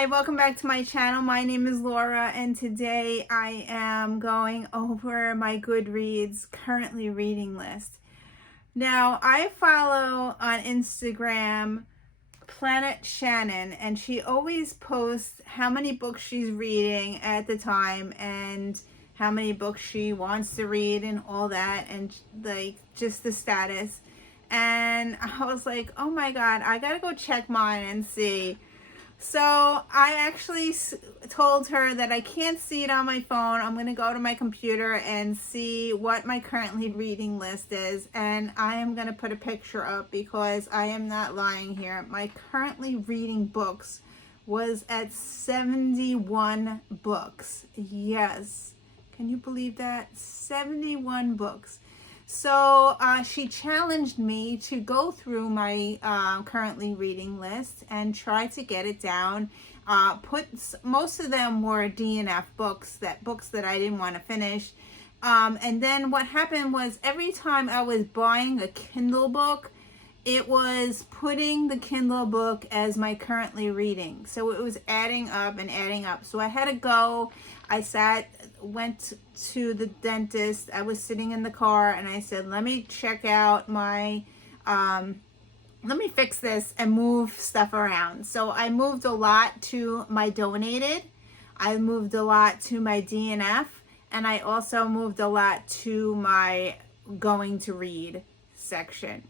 Hi, welcome back to my channel. My name is Laura, and today I am going over my Goodreads currently reading list. Now, I follow on Instagram Planetshannon, and she always posts how many books she's reading at the time and how many books she wants to read and all that, and like just the status. And I was like, oh my god, I gotta go check mine and see. So I actually told her that I can't see it on my phone. I'm going to go to my computer and see what my currently reading list is. And I am going to put a picture up because I am not lying here. My currently reading books was at 71 books. Yes. Can you believe that? 71 books. So she challenged me to go through my currently reading list and try to get it down. Most of them were DNF books that I didn't want to finish. And then what happened was every time I was buying a Kindle book, it was putting the Kindle book as my currently reading. So it was adding up and adding up. So I had to go. Went to the dentist. I was sitting in the car and I said, let me check out my, let me fix this and move stuff around. So I moved a lot to my donated. I moved a lot to my DNF. And I also moved a lot to my going to read section.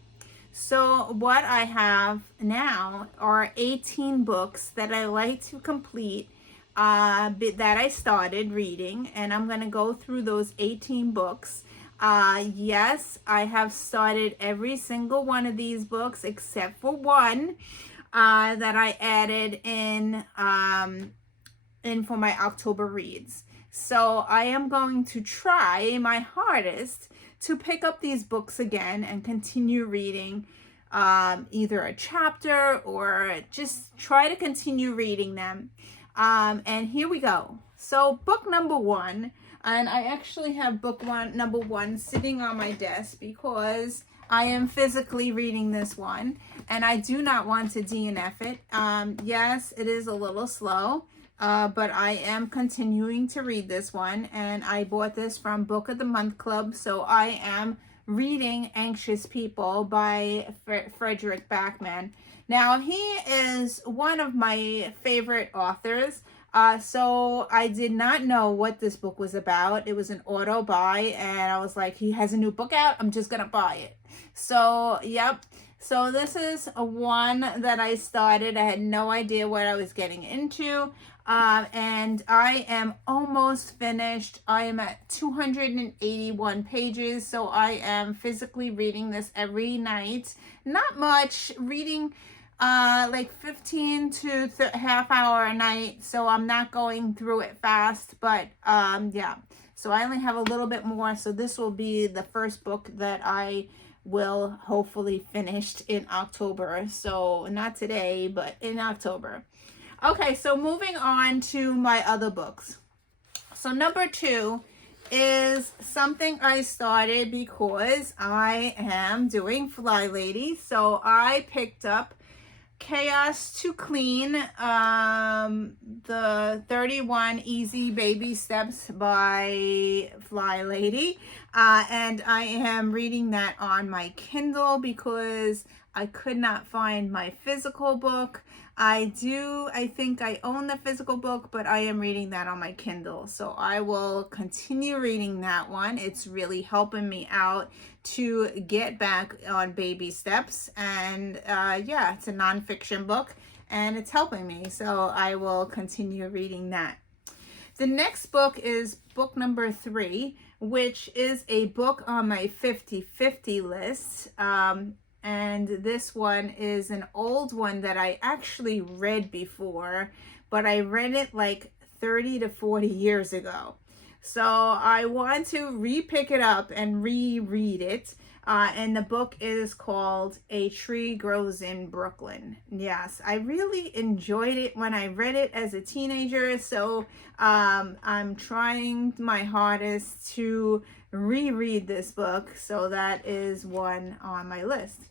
So what I have now are 18 books that I like to complete that I started reading, and I'm going to go through those 18 books. Yes, I have started every single one of these books except for one that I added in for my October reads. So I am going to try my hardest to pick up these books again and continue reading either a chapter or just try to continue reading them. And here we go. So book number one, and I actually have number one sitting on my desk because I am physically reading this one and I do not want to DNF it. Yes, it is a little slow. But I am continuing to read this one, and I bought this from Book of the Month Club. So I am reading Anxious People by Frederick Backman. Now, he is one of my favorite authors. So I did not know what this book was about. It was an auto buy, and I was like, he has a new book out. I'm just going to buy it. So, yep. So this is a one that I started. I had no idea what I was getting into. And I am almost finished. I am at 281 pages. So I am physically reading this every night. Not much, reading like 15 to half hour a night. So I'm not going through it fast, but yeah. So I only have a little bit more. So this will be the first book that I will hopefully finished in October. So not today, but in October. Okay, so moving on to my other books. So number two is something I started because I am doing Fly Lady. So I picked up Chaos to Clean, the 31 Easy Baby Steps by Fly Lady. And I am reading that on my Kindle because I could not find my physical book. I think I own the physical book, but I am reading that on my Kindle. So I will continue reading that one. It's really helping me out to get back on baby steps. And yeah, it's a nonfiction book and it's helping me. So I will continue reading that. The next book is book number 3, which is a book on my 50/50 list. And this one is an old one that I actually read before, but I read it like 30 to 40 years ago. So I want to re-pick it up and reread it. And the book is called A Tree Grows in Brooklyn. Yes, I really enjoyed it when I read it as a teenager. So I'm trying my hardest to reread this book. So that is one on my list.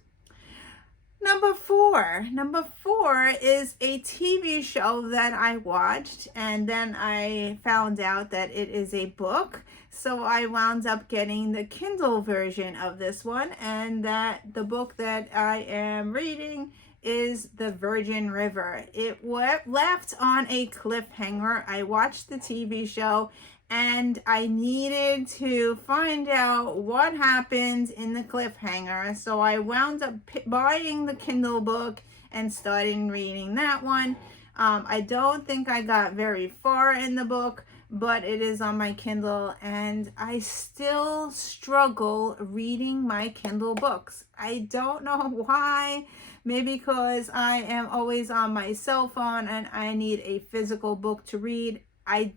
Number four is a TV show that I watched, and then I found out that it is a book. So I wound up getting the Kindle version of this one, and that the book that I am reading is The Virgin River. It left on a cliffhanger. I watched the TV show and I needed to find out what happened in the cliffhanger. So I wound up buying the Kindle book and starting reading that one. I don't think I got very far in the book, but it is on my Kindle, and I still struggle reading my Kindle books. I don't know why. Maybe because I am always on my cell phone and I need a physical book to read. I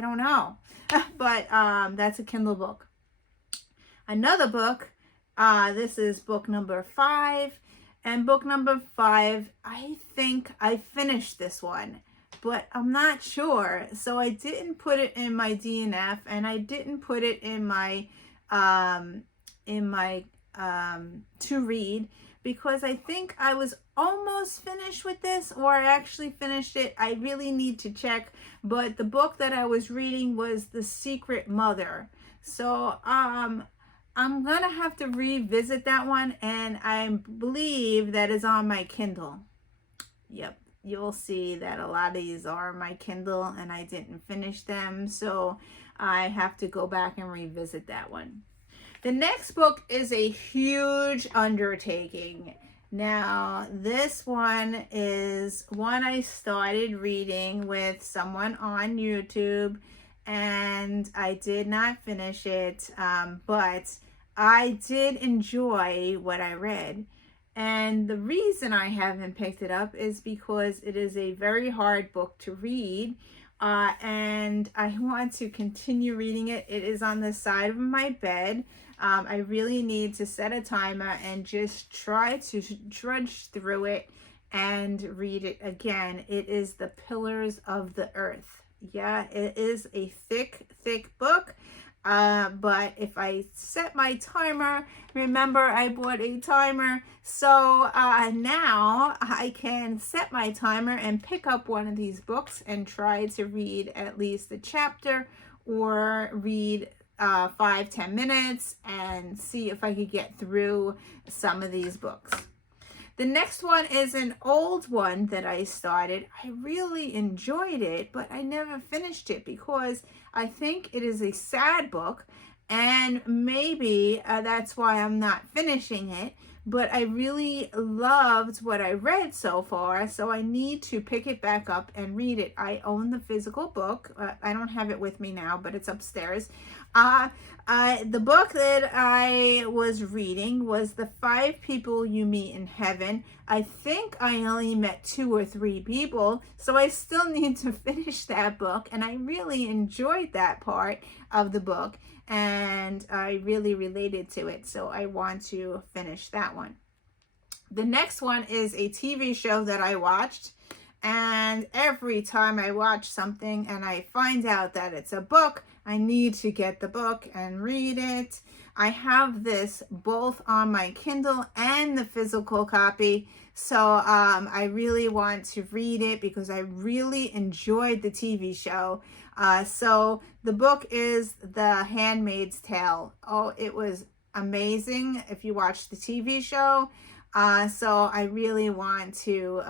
don't know. But that's a Kindle book. Another book, this is book number 5. And book number 5, I think I finished this one, but I'm not sure. So I didn't put it in my DNF, and I didn't put it in my to read, because I think I was almost finished with this, or I actually finished it. I really need to check. But the book that I was reading was The Secret Mother. So I'm gonna have to revisit that one, and I believe that is on my Kindle. Yep, you'll see that a lot of these are my Kindle and I didn't finish them, so I have to go back and revisit that one. The next book is a huge undertaking. Now, this one is one I started reading with someone on YouTube, and I did not finish it, but I did enjoy what I read. And the reason I haven't picked it up is because it is a very hard book to read, and I want to continue reading it. It is on the side of my bed. I really need to set a timer and just try to trudge through it and read it again. It is The Pillars of the Earth. Yeah, it is a thick book. But if I set my timer, remember I bought a timer, so now I can set my timer and pick up one of these books and try to read at least a chapter, or read 5-10 minutes and see if I could get through some of these books. The next one is an old one that I started. I really enjoyed it, but I never finished it because I think it is a sad book, and maybe that's why I'm not finishing it. But I really loved what I read so far, so I need to pick it back up and read it. I own the physical book. I don't have it with me now, but it's upstairs. The book that I was reading was The 5 People You Meet in Heaven. I think I only met 2 or 3 people, so I still need to finish that book, and I really enjoyed that part of the book, and I really related to it, so I want to finish that one. The next one is a TV show that I watched, and every time I watch something and I find out that it's a book, I need to get the book and read it. I have this both on my Kindle and the physical copy, so I really want to read it because I really enjoyed the TV show. So the book is The Handmaid's Tale. Oh, it was amazing if you watched the TV show. So I really want to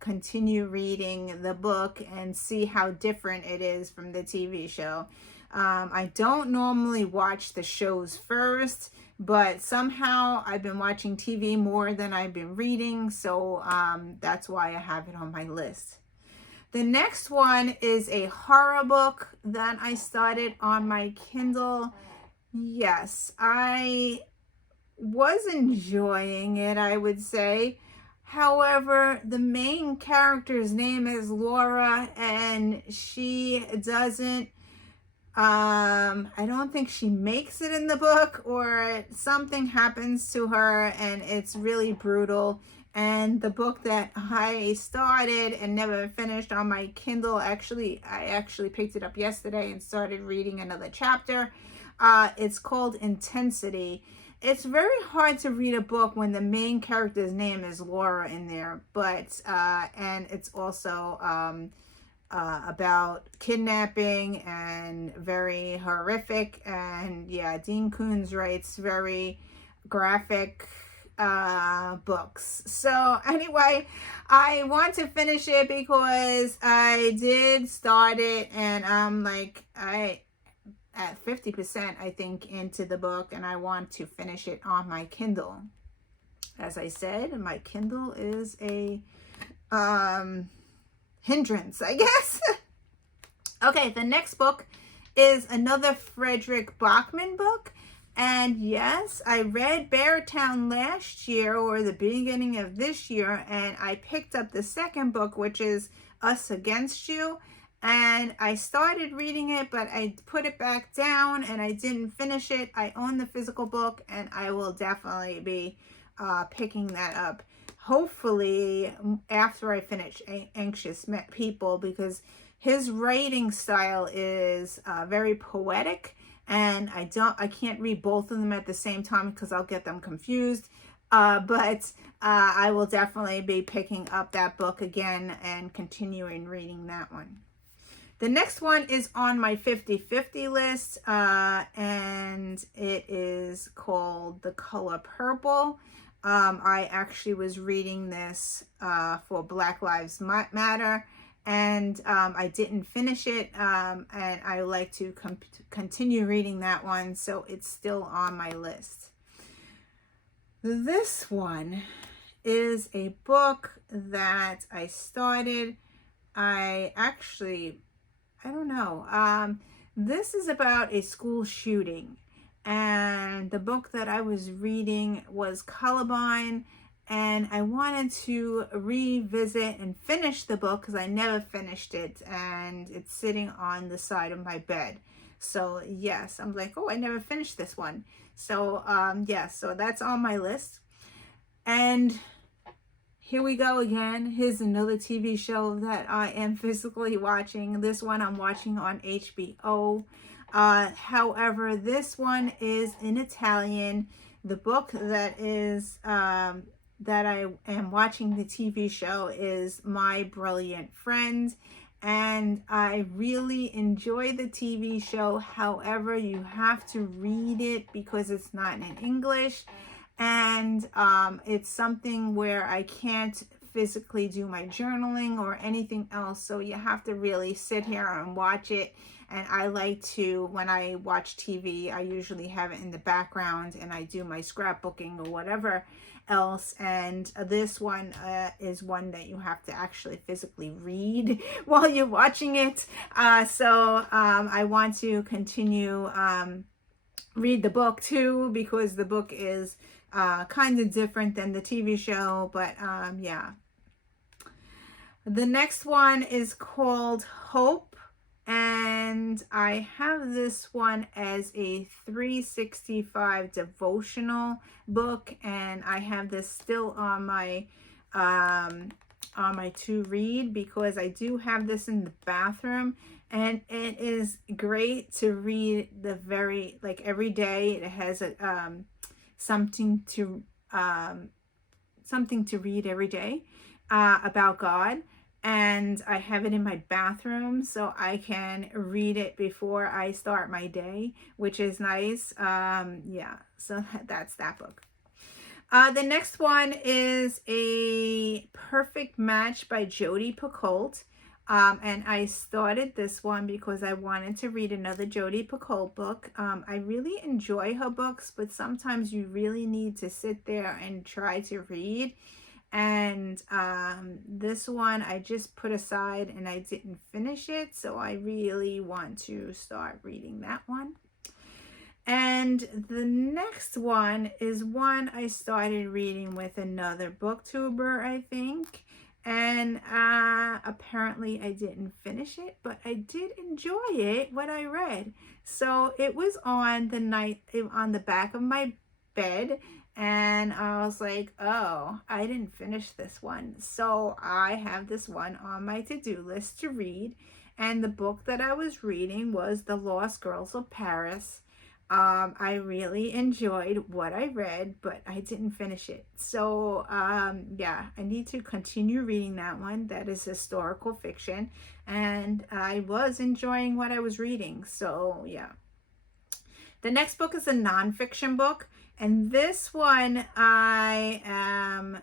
continue reading the book and see how different it is from the TV show. I don't normally watch the shows first, but somehow I've been watching TV more than I've been reading, so that's why I have it on my list. The next one is a horror book that I started on my Kindle. Yes, I was enjoying it, I would say. However, the main character's name is Laura, and she doesn't I don't think she makes it in the book, or something happens to her and it's really brutal. And the book that I started and never finished on my Kindle, I actually picked it up yesterday and started reading another chapter. It's called Intensity, it's very hard to read a book when the main character's name is Laura in there, but and it's also about kidnapping and very horrific, and yeah, Dean Koontz writes very graphic books. So anyway, I want to finish it because I did start it, and I'm like at 50% I think into the book, and I want to finish it on my Kindle. As I said, my Kindle is a hindrance, I guess. Okay, the next book is another Frederick Bachman book. And yes, I read Beartown last year or the beginning of this year, and I picked up the second book, which is Us Against You. And I started reading it, but I put it back down and I didn't finish it. I own the physical book, and I will definitely be picking that up. Hopefully after I finish Anxious People, because his writing style is very poetic, and I can't read both of them at the same time because I'll get them confused. But I will definitely be picking up that book again and continuing reading that one. The next one is on my 50/50 list, and it is called The Color Purple. I actually was reading this for Black Lives Matter, and I didn't finish it, and I like to continue reading that one, so it's still on my list. This one is a book that I started. I don't know. This is about a school shooting, and the book that I was reading was Columbine, and I wanted to revisit and finish the book because I never finished it, and it's sitting on the side of my bed. So yes, I'm like, oh, I never finished this one. So yeah, so that's on my list. And here we go again. Here's another TV show that I am physically watching. This one I'm watching on HBO. However, this one is in Italian. The book that I am watching the TV show is My Brilliant Friend, and I really enjoy the TV show. However, you have to read it because it's not in English, and it's something where I can't physically do my journaling or anything else, so you have to really sit here and watch it. And I like to, when I watch TV, I usually have it in the background and I do my scrapbooking or whatever else. And this one is one that you have to actually physically read while you're watching it. So I want to continue read the book too, because the book is kind of different than the TV show. But yeah. The next one is called Hope, and I have this one as a 365 devotional book, and I have this still on my to read because I do have this in the bathroom, and it is great to read every day. It has a something to read every day about God. And I have it in my bathroom so I can read it before I start my day, which is nice. Yeah, so that's that book. The next one is A Perfect Match by Jodi Picoult. And I started this one because I wanted to read another Jodi Picoult book. I really enjoy her books, but sometimes you really need to sit there and try to read. And this one I just put aside and I didn't finish it, so I really want to start reading that one. And the next one is one I started reading with another booktuber, I think, and apparently I didn't finish it, but I did enjoy it, what I read. So it was on the back of my bed, and I was like, oh, I didn't finish this one. So I have this one on my to-do list to read. And the book that I was reading was The Lost Girls of Paris. I really enjoyed what I read, but I didn't finish it. So, yeah, I need to continue reading that one. That is historical fiction, and I was enjoying what I was reading. So, yeah. The next book is a nonfiction book, and this one I am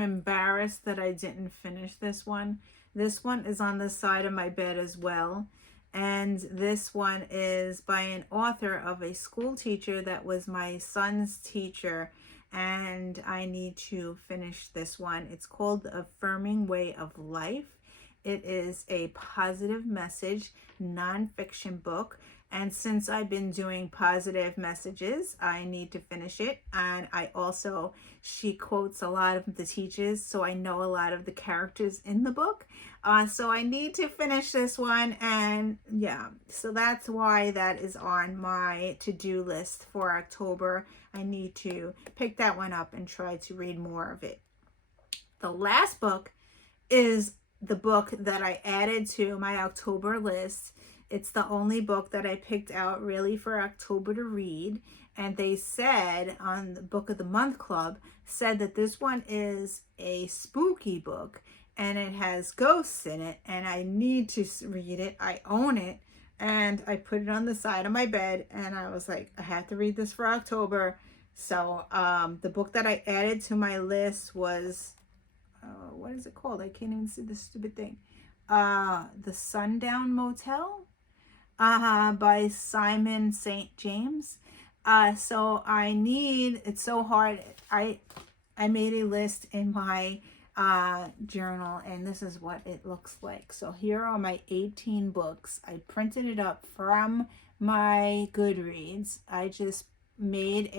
embarrassed that I didn't finish this one. This one is on the side of my bed as well. And this one is by an author of a school teacher that was my son's teacher. And I need to finish this one. It's called The Affirming Way of Life. It is a positive message nonfiction book. And since I've been doing positive messages, I need to finish it. And she quotes a lot of the teachers, so I know a lot of the characters in the book. So I need to finish this one. And yeah, so that's why that is on my to-do list for October. I need to pick that one up and try to read more of it. The last book is the book that I added to my October list. It's the only book that I picked out really for October to read. And they said on the Book of the Month Club, said that this one is a spooky book and it has ghosts in it. And I need to read it. I own it. And I put it on the side of my bed. And I was like, I have to read this for October. So the book that I added to my list was, what is it called? I can't even see this stupid thing. The Sundown Motel. By Simon St. James. So it's so hard. I made a list in my journal, and this is what it looks like. So here are my 18 books. I printed it up from my Goodreads. I just made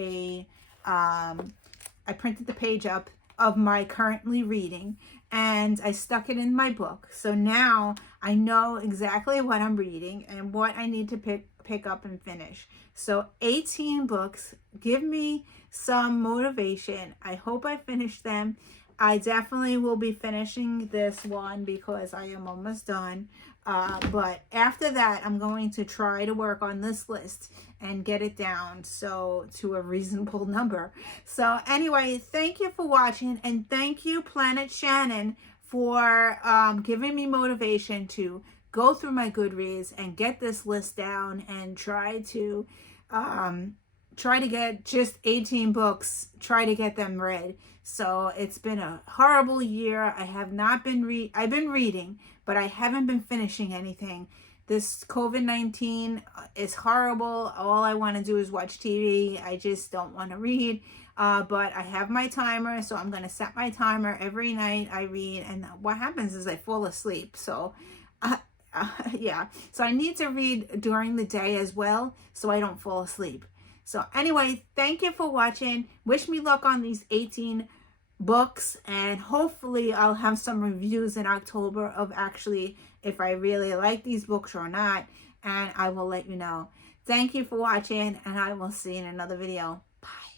I printed the page up of my currently reading, and I stuck it in my book. So now I know exactly what I'm reading and what I need to pick up and finish. So 18 books give me some motivation. I hope I finish them. I definitely will be finishing this one because I am almost done. But after that, I'm going to try to work on this list and get it down to a reasonable number. So anyway, thank you for watching, and thank you, Planetshannon, for giving me motivation to go through my Goodreads and get this list down and try to get just 18 books, try to get them read. So it's been a horrible year. I have not been I've been reading, but I haven't been finishing anything. This COVID-19 is horrible. All I want to do is watch TV. I just don't want to read. But I have my timer, so I'm going to set my timer every night I read. And what happens is I fall asleep. So yeah, so I need to read during the day as well, so I don't fall asleep. So anyway, thank you for watching. Wish me luck on these 18 books, and hopefully I'll have some reviews in October of actually if I really like these books or not, and I will let you know. Thank you for watching, and I will see you in another video. Bye.